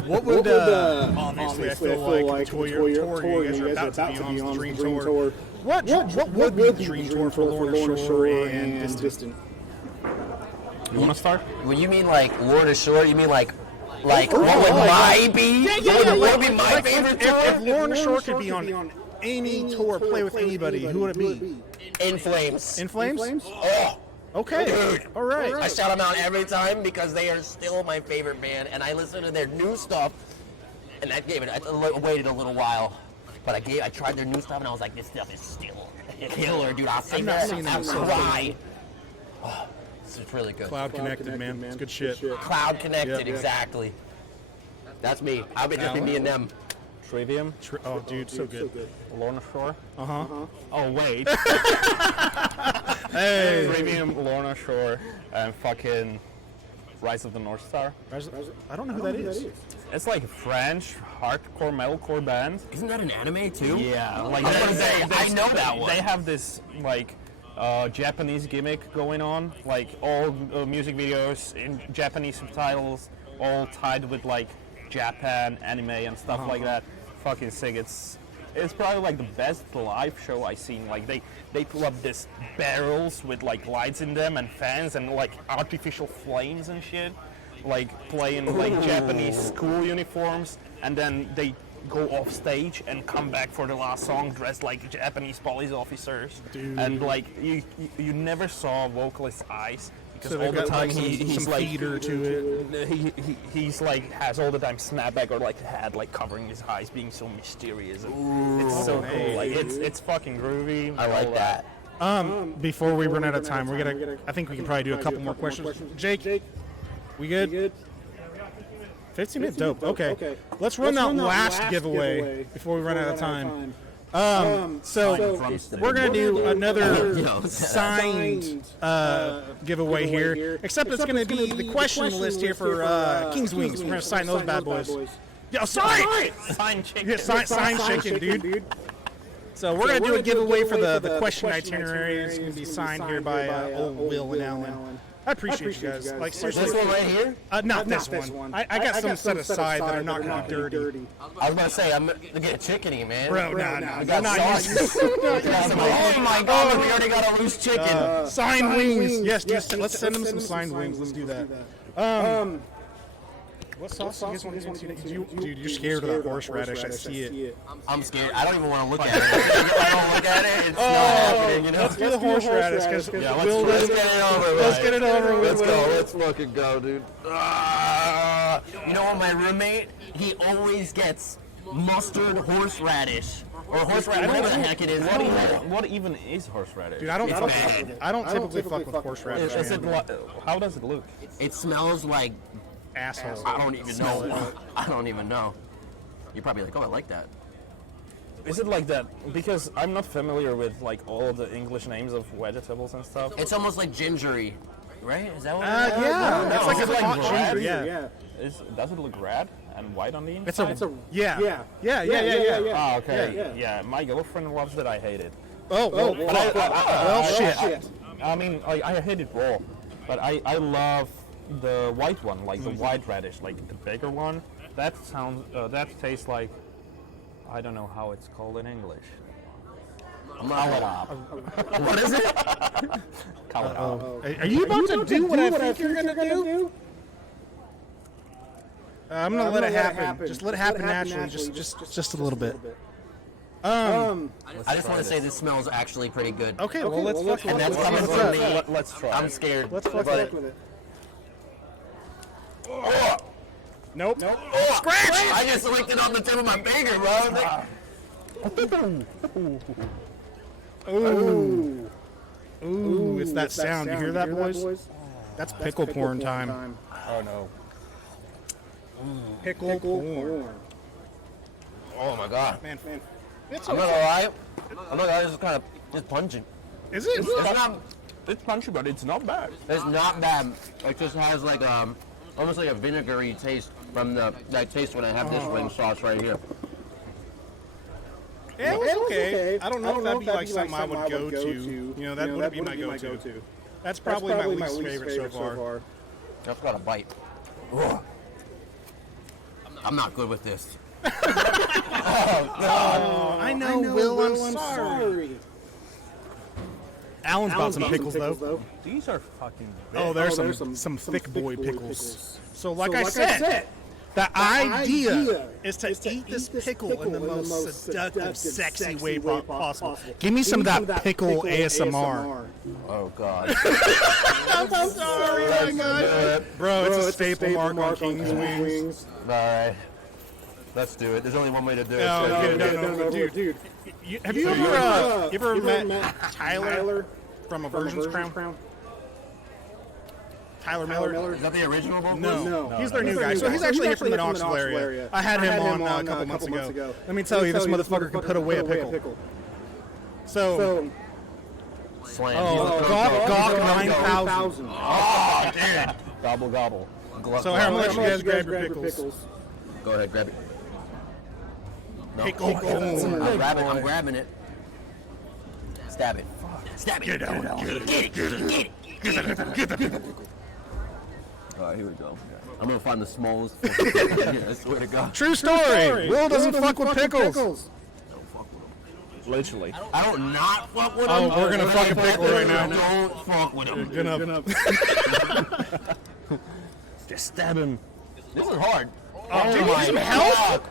What would obviously I feel like the tour you guys are about to be on the Dream Tour. What would be the Dream Tour for Lorna Shore and Distant? You want to start? When you mean like Lorna Shore, you mean like what would my be? What would be my favorite tour? If Lorna Shore could be on any tour, play with anybody, who would it be? In Flames. In Flames? Oh. Okay. Dude. All right. I shout them out every time because they are still my favorite band, and I listen to their new stuff. And I waited a little while, but I tried their new stuff, and I was like, this stuff is still killer, dude. I'll sing that and cry. Oh, this is really good. Cloud Connected, man. It's good shit. Cloud Connected, exactly. That's me. I'll be just be me and them. Trivium. Oh, dude, so good. Lorna Shore. Oh, wait. Hey. Trivium, Lorna Shore, and fucking Rise of the North Star. I don't know who that is. It's like a French hardcore metalcore band. Isn't that an anime too? Yeah, like I was gonna say, I know that one. They have this like Japanese gimmick going on, like all music videos in Japanese subtitles, all tied with like Japan anime and stuff like that. Fucking sick. It's probably like the best live show I've seen. Like they pull up this barrels with like lights in them and fans and like artificial flames and shit, like playing like Japanese school uniforms, and then they go off stage and come back for the last song dressed like Japanese police officers. Dude. And like you never saw a vocalist's eyes. Because so all the time like he's some like feeder to it. He's like has all the time snapback or like head like covering his eyes, being so mysterious. It's so cool. Like it's fucking groovy. I like that. Before we run out of time, I think we can probably do a couple more questions. Jake, we good? 15-minute dope. Okay. Let's run that last giveaway before we run out of time. So we're gonna do another signed giveaway here, except it's gonna be the question list here for King's Wings. We're gonna sign those bad boys. Yo, sign chicken. Yeah, sign chicken, dude. So we're gonna do a giveaway for the question itinerary. It's gonna be signed here by old Will and Alan. I appreciate you guys. Like seriously. This one right here? Not this one. I got some set aside that are not gonna be dirty. I was about to say, I'm gonna get a chickeny, man. Bro, nah. We got sauce. Oh my god, we already got a loose chicken. Signed wings. Yes, let's send them some signed wings. Let's do that. What sauce do you guys want to Dude, you're scared of that horseradish. I see it. I'm scared. I don't even want to look at it. If I don't look at it, it's not happening, you know? Let's do the horseradish. Let's get it over with. Let's get it over with. Let's go. Let's fucking go, dude. You know what, my roommate, he always gets mustard horseradish. Or horseradish, whatever the heck it is. What even is horseradish? Dude, I don't typically fuck with horseradish. How does it look? It smells like asshole. I don't even know. I don't even know. You're probably like, oh, I like that. Is it like that? Because I'm not familiar with like all the English names of vegetables and stuff. It's almost like gingery, right? Is that what yeah. No, It's like it's a like hot red. ginger, yeah. Does it look red and white on the inside? Yeah. Ah, okay. Yeah, my girlfriend loves it. I hate it. Well, shit. I mean, I hate it raw, but I love the white one, like the white radish, like the bigger one. That tastes like, I don't know how it's called in English. What is it? Are you about to do what I think you're gonna do? I'm gonna let it happen. Just let it happen naturally. Just a little bit. I just want to say this smells actually pretty good. Okay, well let's fuck. And that's coming from me. Let's try. I'm scared. Let's fuck with it. Oh, Nope. oh, scratch! I just licked it on the tip of my finger, bro. Ooh. Ooh, it's that sound. You hear that, boys? That's pickle porn time. Oh no. Pickle porn. Oh my god. Man. It's I'm not gonna lie. This is kind of just pungent. Is it? It's punchy, but it's not bad. It's not bad. It just has like almost like a vinegary taste from that taste when I have this wing sauce right here. Yeah, it was okay. I don't know if that'd be like something I would go to. You know, that wouldn't be my go-to. That's probably my least favorite so far. That's got a bite. Ugh. I'm not good with this. I know, Will. I'm sorry. Alan's bought some pickles, though. These are fucking big. Oh, there's some thick boy pickles. So, like I said, the idea is to eat this pickle in the most seductive, sexy way possible. Give me some of that pickle ASMR. Oh god. I'm sorry, my God. Bro, it's a staple mark on King's Wings. Alright. Let's do it. There's only one way to do it. No, dude. Have you ever met Tyler from Aversion's Crown? Tyler Miller. Is that the original vocalist? No. He's their new guy. So he's actually here from the Knoxville area. I had him on a couple months ago. Let me tell you, this motherfucker can put away a pickle. So, Slam. Gawk 9000. Oh, dude. Gobble gobble. So here, I'm gonna let you guys grab your pickles. Go ahead, grab it. No. Pickle. I'm grabbing it. Stab it. Stab it. Get it. Alright, here we go. I'm gonna find the smallest. I swear to God. True story. Will doesn't fuck with pickles. Don't fuck with them. Literally. I don't not fuck with them. Oh, we're gonna fucking pickle right now. Don't fuck with them. Gonna. Just stab him. This is hard. Oh, do you need some help?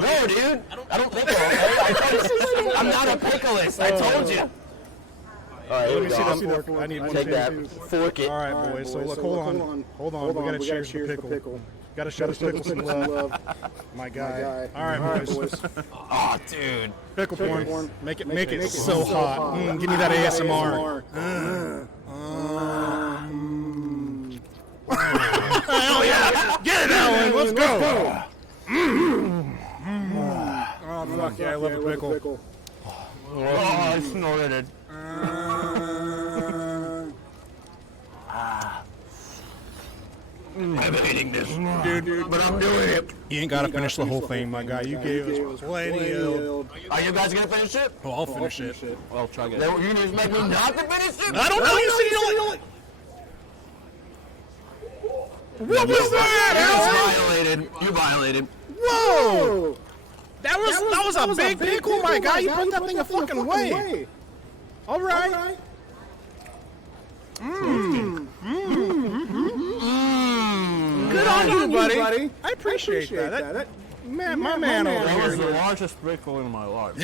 No, dude. I don't pickle. Okay? I'm not a pickleist. I told you. Alright, Let me see that fork. I need one. Take that. Fork it. All right, boys. So look, hold on. We gotta cheers the pickle. Gotta show this pickle some love. My guy. All right, boys. Oh, dude. Pickle porn. Make it so hot. Give me that ASMR. Hell yeah! Get it, Alan. Let's go. Oh fuck yeah! I love the pickle. Oh, I snorted it. I'm eating this, dude, but I'm doing it. You ain't gotta finish the whole thing, my guy. You gave us plenty of. Are you guys gonna finish it? Oh, I'll finish it. Well, try it. You just make me not to finish it? I don't know. You said you don't. What was that? You violated. Whoa! That was a big pickle, my guy. You put that thing a fucking way. All right. Good on you, buddy. I appreciate that. Man, my man over That was here. the largest pickle in my life.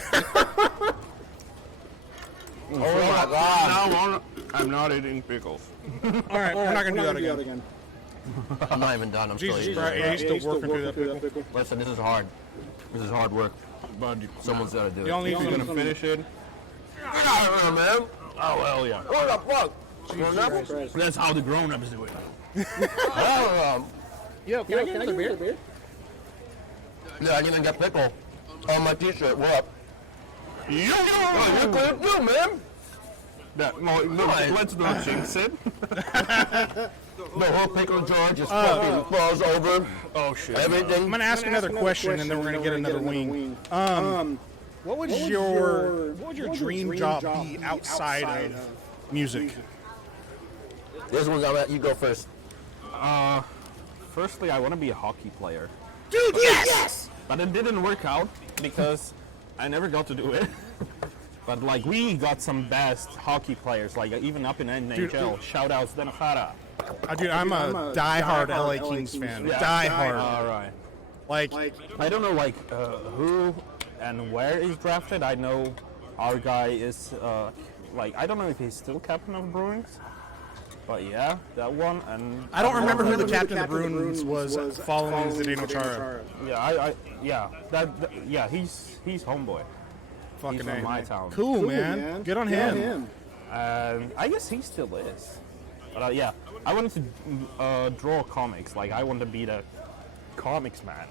Oh my god. Now I'm not eating pickles. All right, we're not gonna do that again. I'm not even done. I'm still Jesus eating. Christ, yeah, he's still working through that pickle. Listen, this is hard. This is hard work. But Someone's gotta do it. You only you're gonna finish it. Get out of here, man. Oh well, yeah. What the fuck? That's how the grown-ups do it. Yo, can I get another beer? Yeah, I didn't even get pickle on my t-shirt. What up? You could too, man. let's not jinx it. The whole pickle jar just fucking falls over. Oh shit. Everything. I'm gonna ask another question, and then we're gonna get another wing. What would your dream job be outside of music? This one's on that. You go first. Firstly, I want to be a hockey player. Dude, yes! But it didn't work out because I never got to do it. But like we got some best hockey players, like even up in NHL. Shout outs Denafara. Dude, I'm a die-hard LA Kings fan. Yeah. Die-hard. All right. Like, I don't know who and where he's drafted. I know our guy is I don't know if he's still captain of Bruins. But yeah, that one, and I don't remember who the captain of the Bruins was following Zdeno Chara. Yeah, he's homeboy. Fucking He's from my town. Cool, man. Good on him. I guess he still is. But yeah, I wanted to draw comics. Like I want to be the comics man.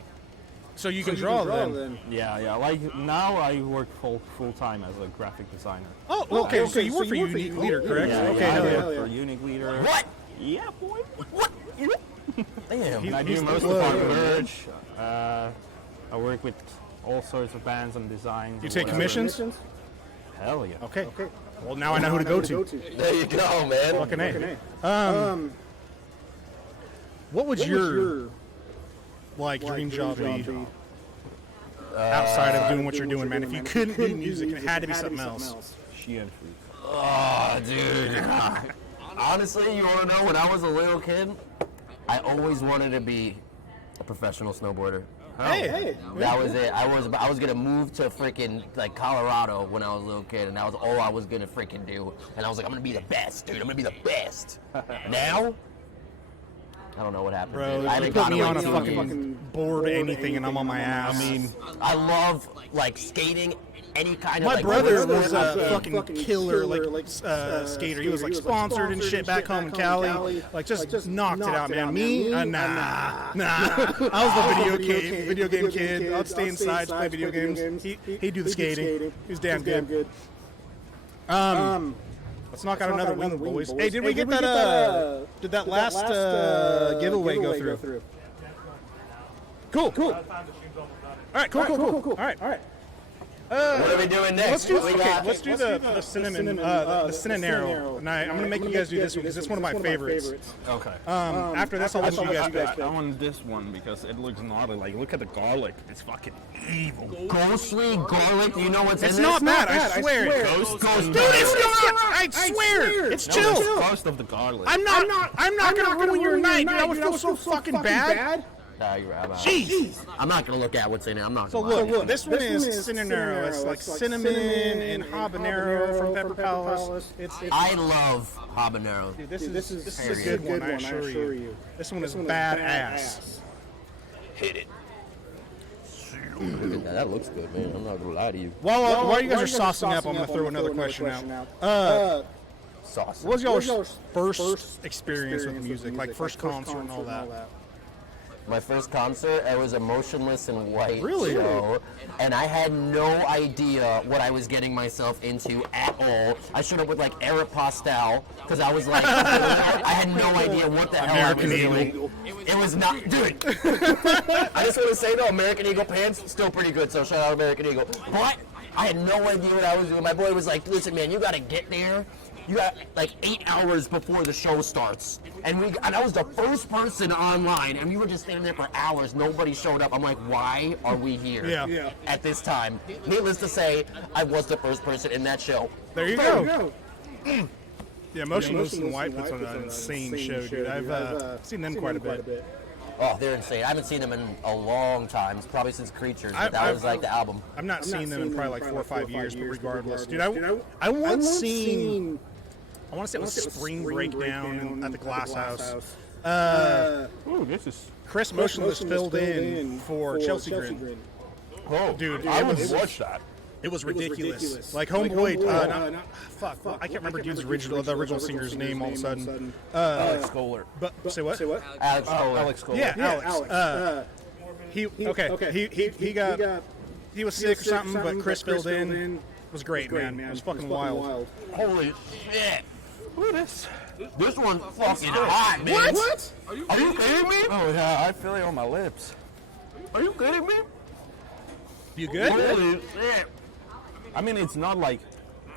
So you can draw then. Yeah. Like now I work full time as a graphic designer. Oh, okay. So you work for Unique Leader, correct? Yeah, Okay, I hell work yeah. for Unique Leader. What? Yeah, boy. What? Damn. And I do most of our merch. I work with all sorts of bands and designs. You take commissions? Hell yeah. Okay. Well, now I know who to go to. There you go, man. Fucking A. What would your dream job be outside of doing what you're doing, man? If you couldn't do music, it had to be something else. Oh, dude. Honestly, you want to know, when I was a little kid, I always wanted to be a professional snowboarder. Hey. That was it. I was gonna move to freaking Colorado when I was a little kid, and that was all I was gonna freaking do. And I was like, I'm gonna be the best, dude. I'm gonna be the best. Now, I don't know what happened. Bro, I you put me on a fucking board anything, and I'm on my ass. I mean, I love skating. Any kind of my brother was a fucking killer skater. He was sponsored and shit back home in Cali. Just knocked it out, man. Me, nah. I was the video game kid. I'd stay inside, play video games. He'd do the skating. He was damn good. Let's knock out another win, boys. Hey, did we get that? Did that last giveaway go through? Cool. All right, cool. All right. What are we doing next? Let's do the cinnamon, the Cinnamon. And I'm gonna make you guys do this one because it's one of my favorites. Okay. After this, I'll let you guys pick. I want this one because it looks gnarly. Like, look at the garlic. It's fucking evil. Ghostly garlic. You know what's in It's this? not bad. I swear. Ghost. Dude, it's not. I swear. It's chill. No, the cost of the garlic. I'm not gonna ruin your night, dude. I would feel so fucking bad. Nah, you're right. Jeez. I'm not gonna look at what's in it. I'm not. So look, this one is Cinnamon. It's like cinnamon and habanero from Pepper Palace. I love habanero. Dude, this is a good one, I assure you. This one is badass. Hit it. That looks good, man. I'm not gonna lie to you. While you guys are saucing up, I'm gonna throw another question out. Sauce. What was y'all's first experience with music? Like first concert and all that? My first concert, it was a Motionless in White Really? show, and I had no idea what I was getting myself into at all. I showed up with Aeropostale because I was like, I had no idea what the hell I was doing. It was not, dude. I just want to say though, American Eagle pants still pretty good, so shout out American Eagle. But I had no idea what I was doing. My boy was like, listen, man, you got to get there. You got 8 hours before the show starts, and I was the first person online, and we were just standing there for hours. Nobody showed up. I'm like, why are we here at this time? Needless to say, I was the first person in that show. There you go. Yeah, Motionless in White puts on an insane show, dude. I've seen them quite a bit. Oh, they're insane. I haven't seen them in a long time. It's probably since Creatures, but that was the album. I've not seen them in probably 4 or 5 years, but regardless. Dude, I once seen... I want to say it was Spring Breakdown at the Glass House. This is Chris Motionless filled in for Chelsea Grin. Oh, dude, I would watch that. It was ridiculous. Like Homeboy, fuck, I can't remember the original singer's name all of a sudden. Alex Kohler. But say what? Alex Kohler. Alex Kohler. Yeah, Alex. He was sick or something, but Chris filled in. It was great, man. It was fucking wild. Holy shit. Look at this. This one's fucking hot, man. What? Are you kidding me? Oh yeah, I feel it on my lips. Are you kidding me? You good? Holy shit. I mean, it's not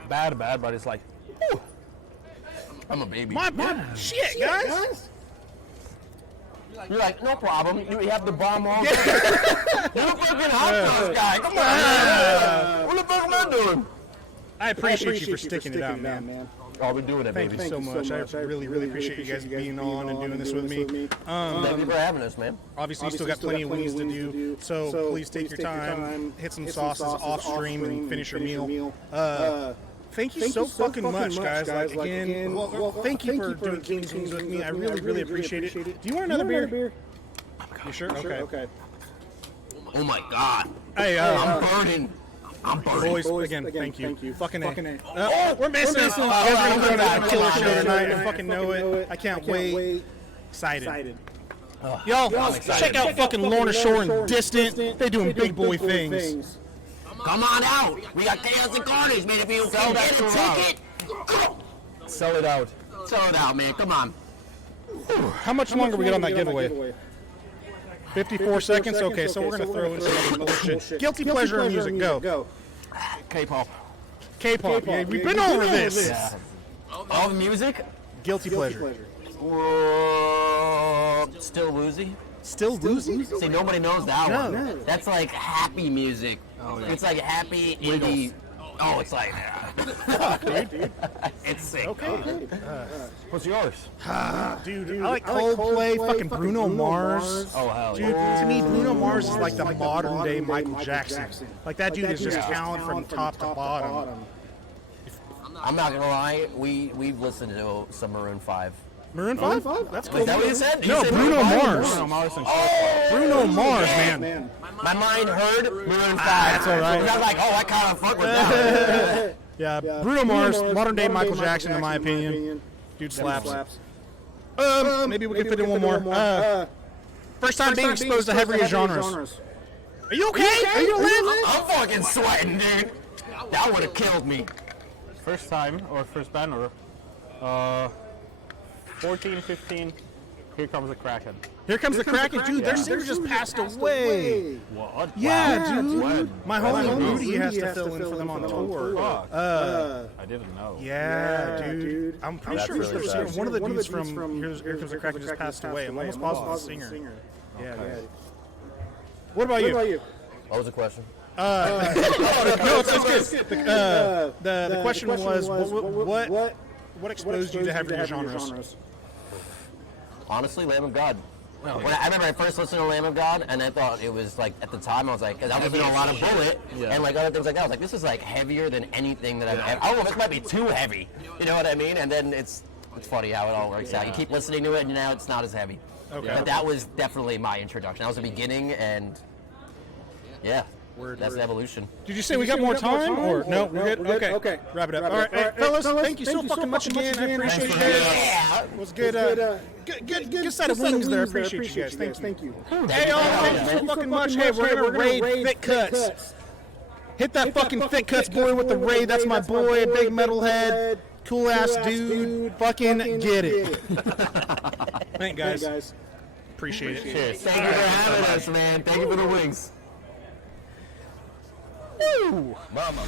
bad, but it's like, whew. I'm a baby. My shit, guys. You're like, no problem. You have the bomb on. You're a fucking hot sauce guy. Come on. What the fuck am I doing? I appreciate you for sticking it out, man. Oh, we're doing it, Thank baby. you so much. I really, really appreciate you guys being on and doing this with me. Thank you for having us, man. Obviously, you still got plenty of wings to do, so please take your time, hit some sauces off stream, and finish your meal. Thank you so fucking much, guys. Like, again, thank you for doing King's Wings with me. I really, really appreciate it. Do you want another beer? You sure? Okay. Oh my god. Hey, I'm burning. boys, again, thank you. Fucking A. We're missing. We're gonna go to a killer show tonight. I fucking know it. I can't wait. Excited. Y'all, check out fucking Lorna Shore and Distant. They doing big boy things. Come on out. We got Chaos and Carnage, man. If you can get a ticket, Sell it out. sell it out, man. Come on. How much longer we get on that giveaway? 54 seconds? Okay, so we're going to throw in some other bullshit. Guilty pleasure music, go. K-pop. K-pop, yeah, we've been over this. All the music? Guilty pleasure. Still Woozy? Still losing? See, nobody knows that one. No. That's like happy music. It's like happy indie. Oh, it's like, it's sick. Okay. What's yours? Dude, I like Coldplay, fucking Bruno Mars. Oh, hell Dude, yeah. to me, Bruno Mars is like the modern day Michael Jackson. Like that dude is just talent from top to bottom. I'm not gonna lie, we've listened to some Maroon 5. Maroon 5? That's cool. Is that what you said? No, You said Bruno Mars. Bruno Mars and Bruno Mars, man. My mind heard Maroon 5. That's all right. I was like, oh, I kind of fuck with that. Yeah, Bruno Mars, modern day Michael Jackson, in my opinion. Dude slaps. Maybe we can fit in one more. First time being exposed to heavier genres. Are you okay? Are you alive? I'm fucking sweating, dude. That would have killed me. First time or first band or 14, 15. Here comes the Kraken. Here comes the Kraken, dude. Their singer just passed away. What? Yeah, dude. When? My homie Rudy has to fill in for them on tour. I didn't know. Yeah, dude. I'm pretty That's sure really sad. one of the dudes from Here Comes the Kraken just passed away. I'm almost positive the singer. Yeah. What about you? What was the question? No, it's good. The question was, what exposed you to heavier genres? Honestly, Lamb of God. When I remember I first listened to Lamb of God, and I thought it was like, at the time, I was like, because I was listening to a lot of Bullet, and like other things like that, I was like, this is like heavier than anything that I've ever, I don't know, this might be too heavy, you know what I mean? And then it's funny how it all works out. You keep listening to it, and now it's not as heavy. Okay. But that was definitely my introduction. That was the beginning, and yeah, that's the evolution. Did you say we got more time? Or no, we're good? Okay. Wrap it up. All right, hey, fellas, thank you so fucking much again. I appreciate you guys. Yeah. It was good set of wings there. I appreciate you guys. Thank you. Hey, y'all, thank you so fucking much. Hey, we're gonna raid Thick Cuts. Hit that fucking Thick Cuts boy with the raid. That's my boy, big metalhead, cool ass dude. Fucking get it. Thank guys. Appreciate it. Cheers. Thank you for having us, man. Thank you for the wings. Mama.